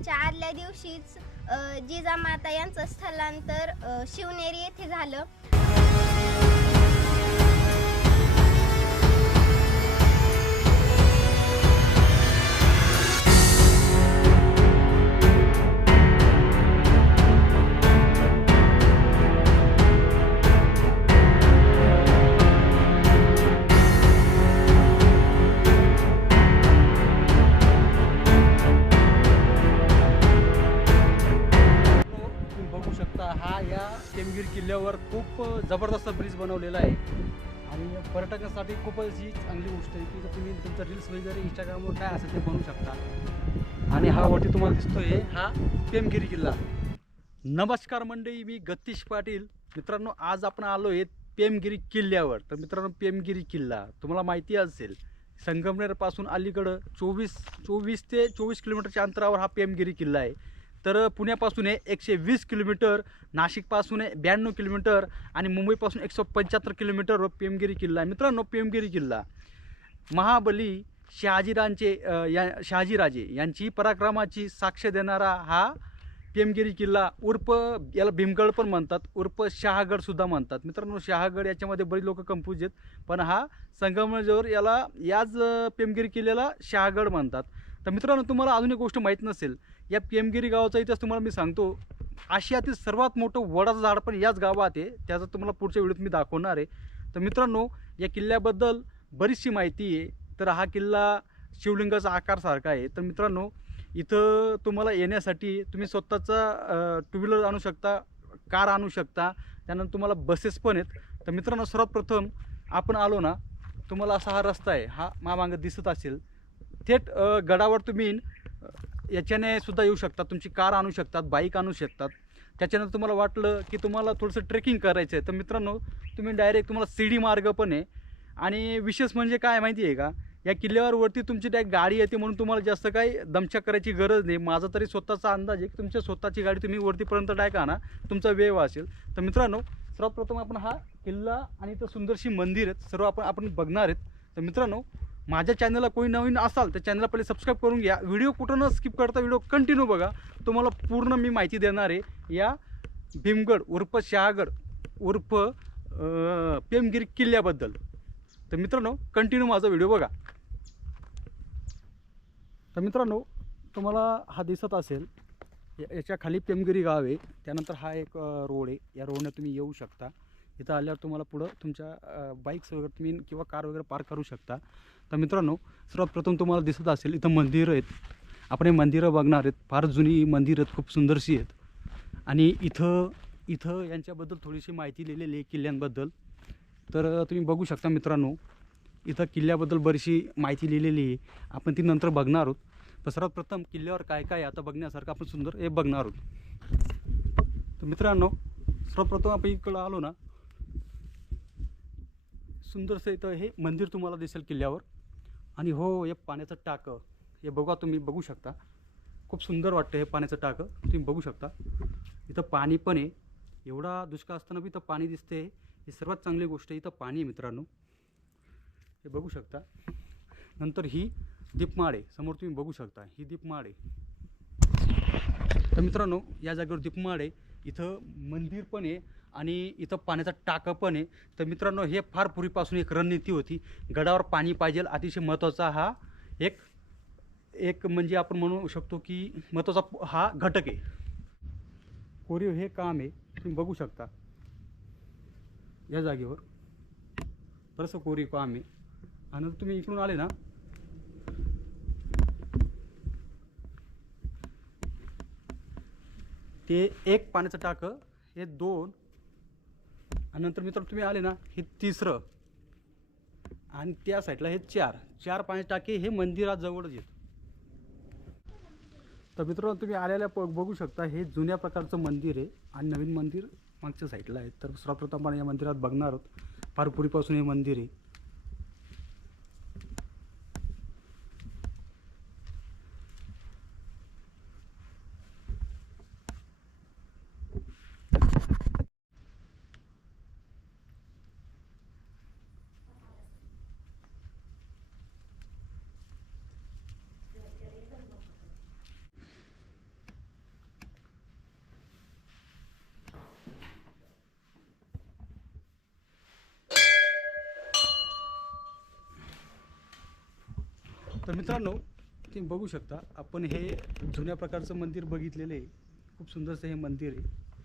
होते आदल्या दिवशीच जिजामाता यांचं स्थलांतर शिवनेरी येथे झालं. किल्ल्यावर खूप जबरदस्त ब्रिज बनवलेला आहे. आणि पर्यटकांसाठी खूपच ही चांगली गोष्ट आहे की तुम्ही तुमचं रील्स वगैरे इंस्टाग्रामवर काय असेल ते बनवू शकता. आणि हा वरती तुम्हाला दिसतोय हा पेमगिरी किल्ला. नमस्कार मंडळी मी गतीश पाटील. मित्रांनो आज आपण आलो आहे पेमगिरी किल्ल्यावर. तर मित्रांनो पेमगिरी किल्ला तुम्हाला माहिती असेल संगमनेरपासून अलीकडं चोवीस चोवीस ते चोवीस किलोमीटरच्या अंतरावर हा पेमगिरी किल्ला आहे. तर पुण्यापासून आहे एकशे वीस किलोमीटर नाशिकपासून आहे ब्याण्णव किलोमीटर आणि मुंबईपासून एकशे पंच्याहत्तर किलोमीटर पेमगिरी किल्ला मित्रांनो पेमगिरी किल्ला. महाबली शहाजीरांचे या शहाजीराजे यांची पराक्रमाची साक्ष देणारा हा पेमगिरी किल्ला उर्फ याला भीमगड पण म्हणतात उर्फ शहागडसुद्धा म्हणतात. मित्रांनो शहागड याच्यामध्ये बरीच लोक कन्फ्यूज आहेत पण हा संगमनेरजवळ याला याच पेमगिरी किल्ल्याला शहागड म्हणतात. तर मित्रांनो तुम्हाला अजून एक गोष्ट माहीत नसेल या पेमगिरी गावाचा इतिहास तुम्हाला मी सांगतो. आशियातील सर्वात मोठं वडाचं झाड पण याच गावात आहे. त्याचा तुम्हाला पुढच्या व्हिडिओत मी दाखवणार आहे. तर मित्रांनो या किल्ल्याबद्दल बरीचशी माहिती आहे. तर हा किल्ला शिवलिंगाचा आकारसारखा आहे. तर मित्रांनो इथं तुम्हाला येण्यासाठी तुम्ही स्वतःचा टू व्हीलर आणू शकता कार आणू शकता. त्यानंतर तुम्हाला बसेस पण आहेत. तर मित्रांनो सर्वात प्रथम आपण आलो ना तुम्हाला असा हा रस्ता आहे. हा मामांग दिसत असेल. थेट गडावर तुम्ही याच्याने सुद्धा येऊ शकतात. तुमची कार आणू शकतात बाईक आणू शकतात. त्याच्यानंतर तुम्हाला वाटलं की तुम्हाला थोडंसं ट्रेकिंग करायचं आहे. तर मित्रांनो तुम्ही डायरेक्ट तुम्हाला सीडी मार्ग पण आहे. आणि विशेष म्हणजे काय माहिती आहे का? या किल्ल्यावर वरती तुमची डायरेक्ट गाडी येते म्हणून तुम्हाला जास्त काही दमछाक करायची गरज नाही. माझा तरी स्वतःचा अंदाज आहे की तुमच्या स्वतःची गाडी तुम्ही वरतीपर्यंत डायरेक्ट आणा. तुमचा वेव असेल तर मित्रांनो सर्वात प्रथम आपण हा किल्ला आणि इथं सुंदरशी मंदिर आहेत सर्व आपण आपण बघणार आहेत. तर मित्रांनो माझ्या चॅनलला कोणी नवीन असाल तर चॅनलला पहिले सबस्क्राईब करून घ्या. व्हिडिओ कुठं न स्किप करता व्हिडिओ कंटिन्यू बघा. तुम्हाला पूर्ण मी माहिती देणार आहे. या भीमगड उर्फ शहागड उर्फ पेमगिरी किल्ल्याबद्दल. तर मित्रांनो कंटिन्यू माझा व्हिडिओ बघा. तर मित्रांनो तुम्हाला हा दिसत असेल या- याच्या खाली पेमगिरी गाव आहे. त्यानंतर हा एक रोड आहे. या रोडने तुम्ही येऊ शकता. इथं आल्यावर तुम्हाला पुढं तुमच्या बाईक्स वगैरे तुम्ही किंवा कार वगैरे पार्क करू शकता. तर मित्रांनो सर्वात प्रथम तुम्हाला दिसत असेल इथं मंदिरं आहेत. आपण हे मंदिरं बघणार आहेत. फार जुनी मंदिरं आहेत खूप सुंदरशी आहेत. आणि इथं इथं यांच्याबद्दल थोडीशी माहिती लिहिलेली आहे किल्ल्यांबद्दल. तर तुम्ही बघू शकता मित्रांनो इथं किल्ल्याबद्दल बरीचशी माहिती लिहिलेली आहे. आपण ती नंतर बघणार आहोत. तर सर्वात प्रथम किल्ल्यावर काय काय आहे? आता बघण्यासारखं आपण सुंदर हे बघणार आहोत. तर मित्रांनो सर्वप्रथम आपण इकडं आलो ना. सुंदरसं इथं हे मंदिर तुम्हाला दिसेल किल्ल्यावर. आणि हो हे पाण्याचं टाकं हे बघा तुम्ही बघू शकता. खूप सुंदर वाटतं हे पाण्याचं टाकं. तुम्ही बघू शकता. इथं पाणी पण आहे. एवढा दुष्काळ असताना बी इथं पाणी दिसते. ही सर्वात चांगली गोष्ट आहे इथं पाणी आहे मित्रांनो. हे बघू शकता. नंतर ही दीपमाळ आहे समोर तुम्ही बघू शकता. ही दीपमाळ. आहे तर मित्रांनो या जागेवर दीपमाळ आहे इथं मंदिर पण आहे. आणि इथं पाण्याचा टाका पण आहे. तर मित्रांनो हे फार पूर्वीपासून एक रणनीती होती. गडावर पाणी पाहिजे अतिशय महत्त्वाचा हा एक एक म्हणजे आपण म्हणू शकतो की महत्त्वाचा हा घटक आहे. कोरीव हे काम आहे. तुम्ही बघू शकता. या जागेवर बरंचसं कोरीव काम आहे. आणि तुम्ही इकडून आले ना ते एक पाण्याचं टाकं हे दोन आणि नंतर मित्र तुम्ही आले ना हे तिसरं. आणि त्या साईडला हे चार. चार पाण्याचे टाके हे मंदिराजवळच येत तर मित्रांनो तुम्ही आलेल्या प बघू शकता हे जुन्या प्रकारचं मंदिर आहे आणि नवीन मंदिर मागच्या साईडला आहे. तर सर्वप्रथम आपण या मंदिरात बघणार आहोत. फार पूर्वीपासून हे मंदिर आहे. तर मित्रांनो तुम्ही बघू शकता आपण हे जुन्या प्रकारचं मंदिर बघितलेलं आहे. खूप सुंदरसं हे मंदिर आहे.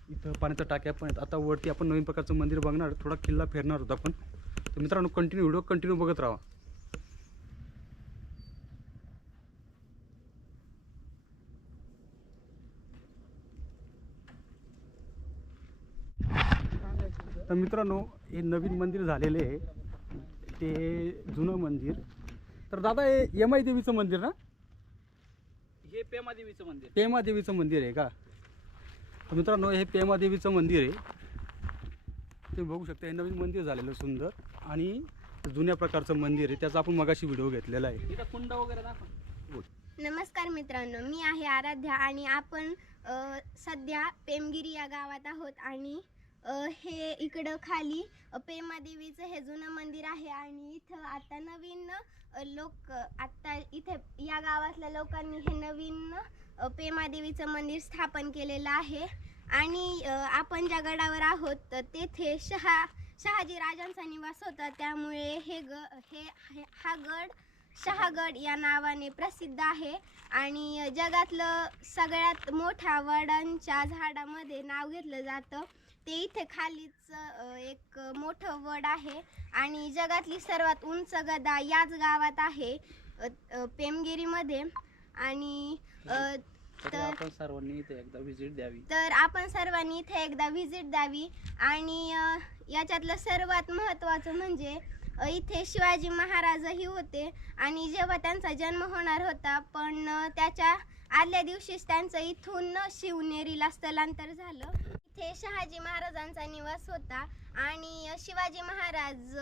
इथं पाण्याच्या टाक्या पण आहेत. आता वरती आपण नवीन प्रकारचं मंदिर बघणार. थोडा किल्ला फिरणार होता आपण. तर मित्रांनो कंटिन्यू व्हिडिओ कंटिन्यू बघत राहा. तर मित्रांनो हे नवीन मंदिर झालेले आहे. ते जुनं मंदिर. तर दादा हे यमाई देवीचं मंदिर ना? हे पेमादेवीचं मंदिर. पेमा देवीचं मंदिर आहे का? तर मित्रांनो हे पेमा देवीचं मंदिर आहे. तुम्ही बघू शकता हे नवीन मंदिर झालेलं सुंदर आणि जुन्या प्रकारचं मंदिर आहे. त्याचा आपण मगाशी व्हिडिओ घेतलेला आहे. इथं कुंड वगैरे दाखव. नमस्कार मित्रांनो मी आहे आराध्या आणि आपण सध्या पेमगिरी या गावात आहोत आणि हे इकडं खाली अ, पेमादेवीचं हे जुनं मंदिर आहे आणि आता नवीन लोक आता इथे या गावातल्या लोकांनी हे नवीन पेमादेवीचं मंदिर स्थापन केलेलं आहे. आणि आपण ज्या गडावर आहोत तेथे शहा शहाजी राजांचा निवास होता. त्यामुळे हे ग हे- हा गड शहागड या नावाने प्रसिद्ध आहे. आणि जगातलं सगळ्यात मोठ्या वडांच्या झाडामध्ये नाव घेतलं जातं. ते इथे खालीच एक मोठं वड आहे आणि जगातली सर्वात उंच गदा याच गावात आहे पेमगिरीमध्ये. आणि तर आपण सर्वांनी इथे एकदा व्हिजिट द्यावी. तर आपण सर्वांनी इथे एकदा व्हिजिट द्यावी. आणि याच्यातलं सर्वात महत्त्वाचं म्हणजे इथे शिवाजी महाराजही होते. आणि जेव्हा त्यांचा जन्म होणार होता पण त्याच्या आदल्या दिवशीच त्यांचं इथून शिवनेरीला स्थलांतर झालं. इथे शहाजी महाराजांचा निवास होता आणि शिवाजी महाराज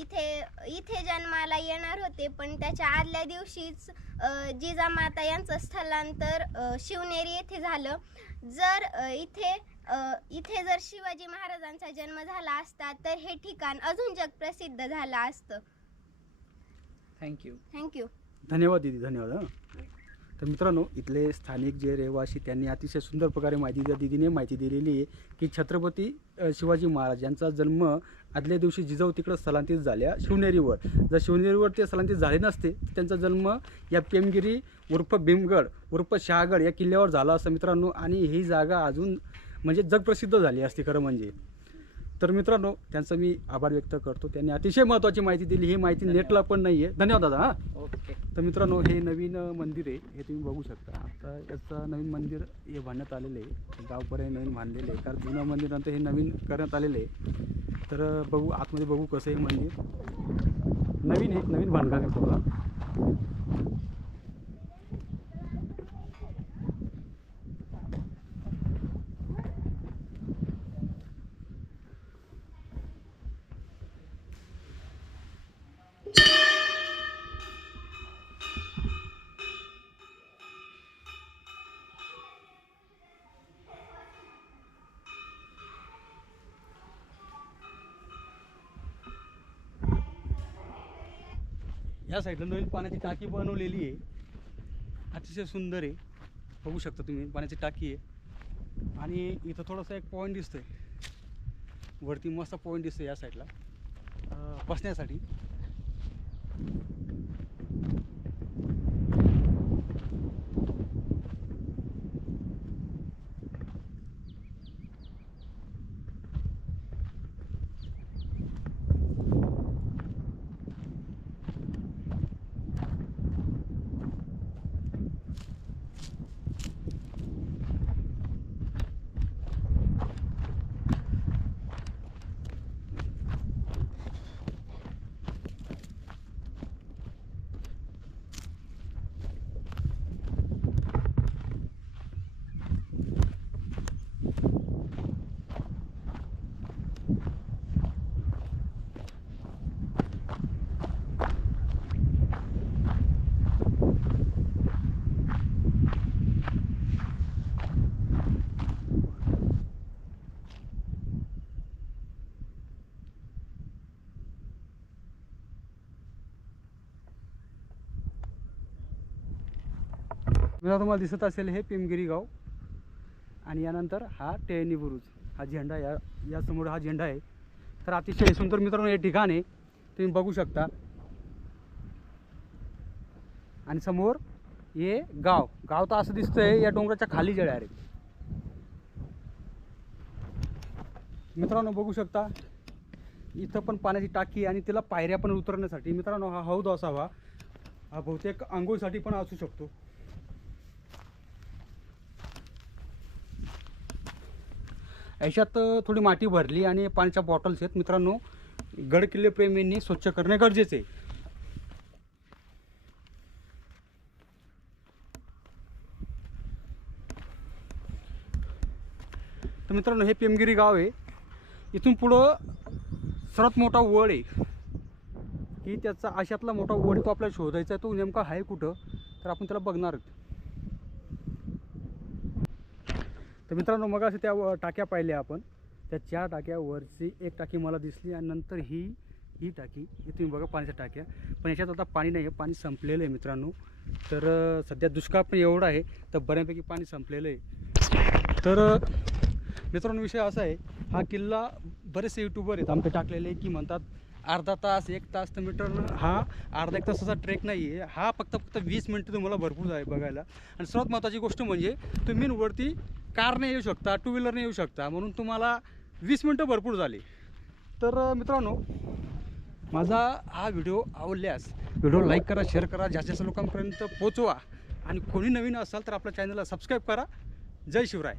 इथे इथे जन्माला येणार होते पण त्याच्या आदल्या दिवशीच जिजामाता यांचं स्थलांतर शिवनेरी येथे झालं. जर इथे इथे जर शिवाजी महाराजांचा जन्म झाला असता तर हे ठिकाण अजून जगप्रसिद्ध झालं असतं. थँक्यू थँक्यू धन्यवाद दिदी धन्यवाद हां. तर मित्रांनो इथले स्थानिक जे रहिवासी त्यांनी अतिशय सुंदर प्रकारे माहिती त्या दिदीने माहिती दिलेली आहे की छत्रपती शिवाजी महाराज यांचा जन्म आदल्या दिवशी जिजाऊ तिकडं स्थलांतरित झाल्या शिवनेरीवर. जर शिवनेरीवर ते स्थलांतरित झाले नसते तर त्यांचा जन्म या पेमगिरी उर्फ भीमगड उर्फ शहागड या किल्ल्यावर झाला असं मित्रांनो. आणि ही जागा अजून म्हणजे जगप्रसिद्ध झाली असती खरं म्हणजे. तर मित्रांनो त्यांचा मी आभार व्यक्त करतो. त्यांनी अतिशय महत्त्वाची माहिती दिली. ही माहिती नेटला पण नाही आहे धन्यवाद दादा हां. ओके. तर मित्रांनो हे नवीन मंदिर आहे हे तुम्ही बघू शकता. आता याचं नवीन मंदिर हे बांधण्यात आलेलं आहे. गावपर्यंत नवीन बांधलेलं आहे. कारण जुनं मंदिर नंतर हे नवीन करण्यात आलेलं आहे. तर बघू आतमध्ये बघू कसं आहे मंदिर. नवीन आहे नवीन बांधकाम आहे थोडं या साईडला नवीन पाण्याची टाकी बनवलेली आहे. अतिशय सुंदर आहे. बघू शकता तुम्ही पाण्याची टाकी आहे. आणि इथं थोडंसं एक पॉईंट दिसतोय. वरती मस्त पॉईंट दिसतोय या साईडला. बसण्यासाठी. मला तुम्हाला दिसत असेल हे पिमगिरी गाव. आणि यानंतर हा टेयनी बुरुज हा झेंडा या यासमोर हा झेंडा आहे. तर अतिशय सुंदर मित्रांनो हे ठिकाण आहे. तुम्ही बघू शकता. आणि समोर हे गाव गाव तर असं दिसतंय या डोंगराच्या खाली जळ्या आहे मित्रांनो बघू शकता. इथं पण पाण्याची टाकी आणि तिला पायऱ्या पण उतरण्यासाठी मित्रांनो हा हौद असावा. हा बहुतेक आंघोळीसाठी पण असू शकतो. याच्यात थोडी माती भरली आणि पाण्याच्या बॉटल्स आहेत. मित्रांनो गड किल्ले प्रेमींनी स्वच्छ करणे गरजेचे आहे. तर मित्रांनो हे पेमगिरी गाव आहे. इथून पुढं सर्वात मोठा वड आहे. की त्याचा आशातला मोठा वड तो आपल्याला शोधायचा आहे. तो नेमका आहे कुठं? तर आपण त्याला बघणार आहोत तर मित्रांनो मग असे त्या टाक्या पाहिल्या आपण. त्या चार टाक्यावरची एक टाकी मला दिसली आणि नंतर ही ही टाकी. हे तुम्ही बघा पाण्याच्या टाक्या. पण याच्यात आता पाणी नाही आहे पाणी संपलेलं आहे मित्रांनो. तर सध्या दुष्काळ पण एवढा आहे तर बऱ्यापैकी पाणी संपलेलं आहे. तर मित्रांनो विषय असा आहे हा किल्ला बरेचसे यूट्यूबर आहेत आमचे टाकलेले की म्हणतात अर्धा तास एक तास तर मित्रांनो हा अर्धा एक तासाचा ट्रेक नाही आहे हा फक्त फक्त वीस मिनटं तुम्हाला भरपूर आहे बघायला. आणि सर्वात महत्त्वाची गोष्ट म्हणजे तुम्ही वरती कारने येऊ शकता टू व्हीलरने येऊ शकता. म्हणून तुम्हाला वीस मिनटं भरपूर झाली. तर मित्रांनो माझा हा व्हिडिओ आवडल्यास व्हिडिओ लाईक करा शेअर करा. जास्त लोकांपर्यंत पोचवा आणि कोणी नवीन असाल तर आपल्या चॅनलला सबस्क्राईब करा. जय शिवराय.